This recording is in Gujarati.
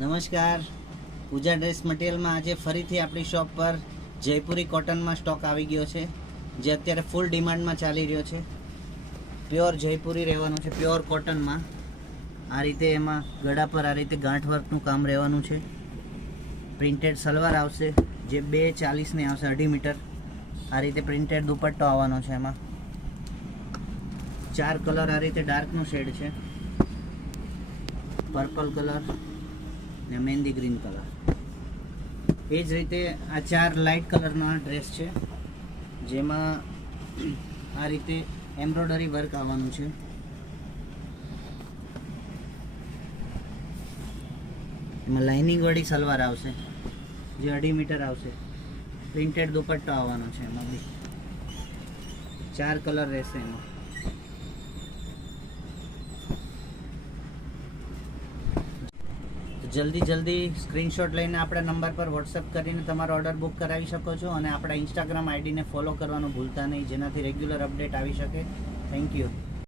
નમસ્કાર, પૂજા ડ્રેસ મટીરિયલમાં આજે ફરીથી આપણી શોપ પર જયપુરી કોટનમાં સ્ટોક આવી ગયો છે, જે અત્યારે ફૂલ ડિમાન્ડમાં ચાલી રહ્યો છે. પ્યોર જયપુરી રહેવાનું છે, પ્યોર કોટનમાં. આ રીતે એમાં ગળા પર આ રીતે ગાંઠ વર્કનું કામ રહેવાનું છે. પ્રિન્ટેડ સલવાર આવશે, જે 240ની આવશે, 2.5 મીટર. આ રીતે પ્રિન્ટેડ દુપટ્ટો આવવાનો છે. એમાં 4 કલર આ રીતે ડાર્કનું શેડ છે, પર્પલ કલર ને મહેંદી ગ્રીન કલર. એ જ રીતે આ 4 લાઇટ કલરનો આ ડ્રેસ છે, જેમાં આ રીતે એમ્બ્રોઇડરી વર્ક આવવાનું છે. એમાં લાઇનિંગ વાળી સલવાર આવશે, જે 2.5 મીટર આવશે. પ્રિન્ટેડ દુપટ્ટો આવવાનો છે. એમાં બી 4 કલર રહેશે. એમાં જલ્દી સ્ક્રીનશોટ લઈને આપણા નંબર પર વોટ્સએપ કરીને તમારો ઓર્ડર બુક કરાવી શકો છો. અને આપણા ઇન્સ્ટાગ્રામ આઈડીને ફોલો કરવાનું ભૂલતા નહીં, જેનાથી રેગ્યુલર અપડેટ આવી શકે. Thank you.